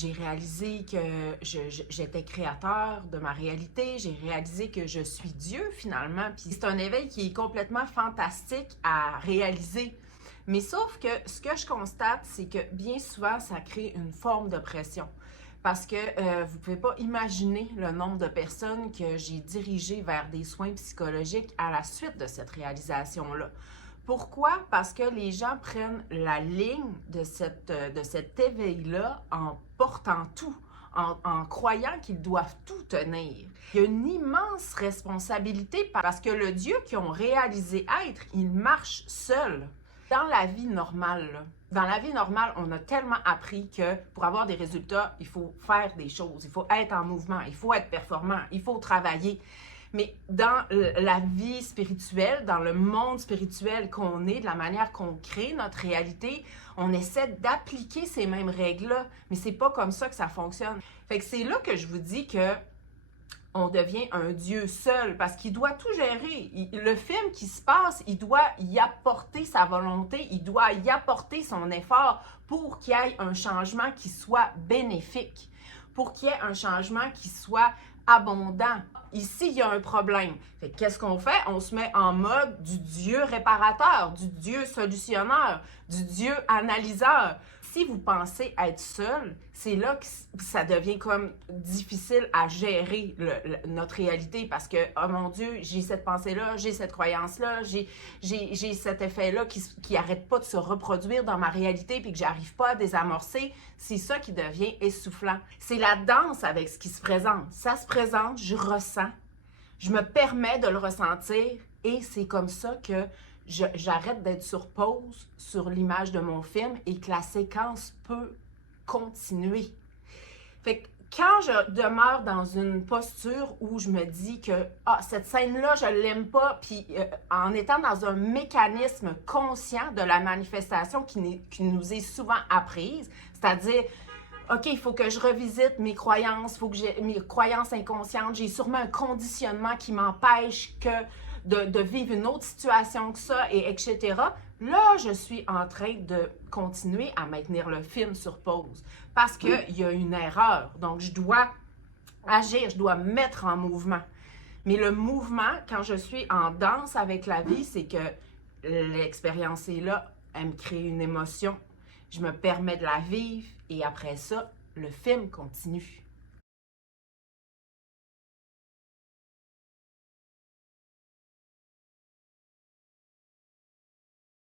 J'ai réalisé que j'étais créateur de ma réalité. J'ai réalisé que je suis Dieu finalement. Puis c'est un éveil qui est complètement fantastique à réaliser. Mais sauf que ce que je constate, c'est que bien souvent, ça crée une forme de pression. Parce que vous ne pouvez pas imaginer le nombre de personnes que j'ai dirigées vers des soins psychologiques à la suite de cette réalisation-là. Pourquoi? Parce que les gens prennent la ligne de cet éveil-là en portant tout, en croyant qu'ils doivent tout tenir. Il y a une immense responsabilité parce que le Dieu qu'ils ont réalisé être, il marche seul. Dans la vie normale, on a tellement appris que pour avoir des résultats, il faut faire des choses, il faut être en mouvement, il faut être performant, il faut travailler. Mais dans la vie spirituelle, dans le monde spirituel qu'on est, de la manière qu'on crée notre réalité, on essaie d'appliquer ces mêmes règles-là, mais c'est pas comme ça que ça fonctionne. Fait que c'est là que je vous dis que on devient un Dieu seul parce qu'il doit tout gérer. Le film qui se passe, il doit y apporter sa volonté, il doit y apporter son effort pour qu'il y ait un changement qui soit bénéfique, pour qu'il y ait un changement qui soit abondant. Ici, il y a un problème. Fait qu'est-ce qu'on fait? On se met en mode du Dieu réparateur, du Dieu solutionneur, du Dieu analyseur. Si vous pensez être seul, c'est là que ça devient comme difficile à gérer notre réalité parce que, oh mon Dieu, j'ai cette pensée-là, j'ai cette croyance-là, j'ai cet effet-là qui arrête pas de se reproduire dans ma réalité puis que j'arrive pas à désamorcer. C'est ça qui devient essoufflant. C'est la danse avec ce qui se présente. Ça se présente, je ressens, je me permets de le ressentir et c'est comme ça que j'arrête d'être sur pause sur l'image de mon film et que la séquence peut continuer. Fait que quand je demeure dans une posture où je me dis que cette scène-là, je l'aime pas, puis en étant dans un mécanisme conscient de la manifestation qui nous est souvent apprise, c'est-à-dire OK, il faut que je revisite mes croyances, il faut que j'ai mes croyances inconscientes, j'ai sûrement un conditionnement qui m'empêche de vivre une autre situation que ça, et etc. Là, je suis en train de continuer à maintenir le film sur pause parce qu'il y a une erreur. Donc, je dois agir, je dois me mettre en mouvement. Mais le mouvement, quand je suis en danse avec la vie, c'est que l'expérience est là, elle me crée une émotion, je me permets de la vivre et après ça, le film continue.